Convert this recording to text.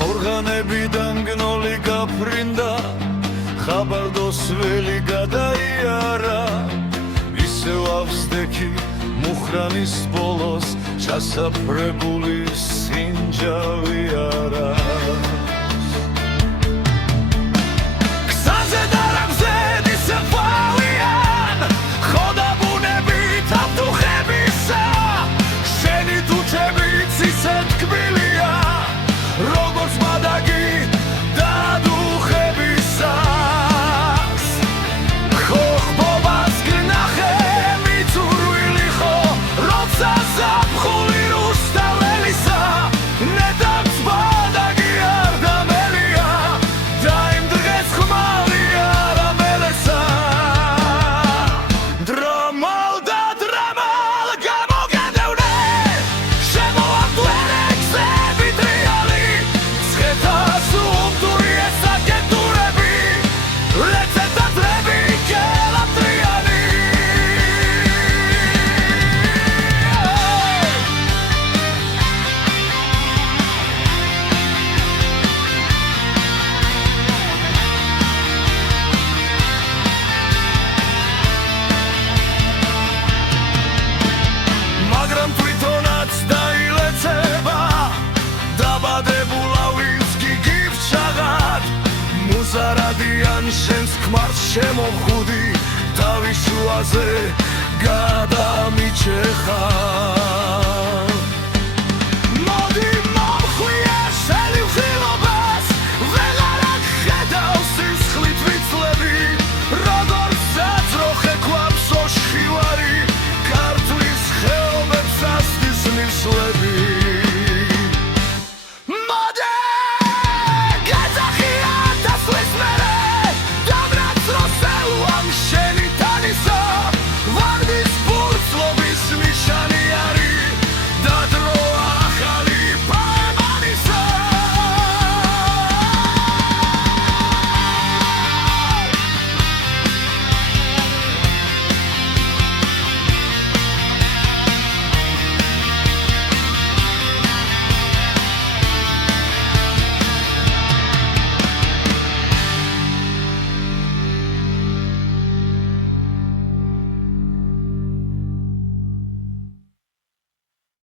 ხორღანებიდან გნოლი გაფრინდა ხაბარდოს ველი გადაიარა ისევ ავსდექი მუხრანის ბოლოს ჩასაფრებული სინჯავი არა გზაზე და რამზედ ისევ ფალიან ხოდა ბუნებით ავტუხებისა შენი თუჩებიც ისე თკბილია როგორც მადაგი დადუხებისას ხო ხბობას გნახე მიწურვილი ხო როცა ზაფხული რუსთაველისა ნეტამს მადაგი არ დამელია და იმ დღეს ხმალი არამელესა დრამალ და დრამალ გამოგედევნე შემოაკვერე გზები ტრიალი ცხეთას უბდური ესაკეთურები ლეცეთა ძრები კელატრიანი მაგრამ თვითონაც დაილეცება დაბადებულა ვინც გიგივს ჩაღად მუზარადიან შენს ქმარს შემოვხუდი თავის შუაზე გადამიჩეხა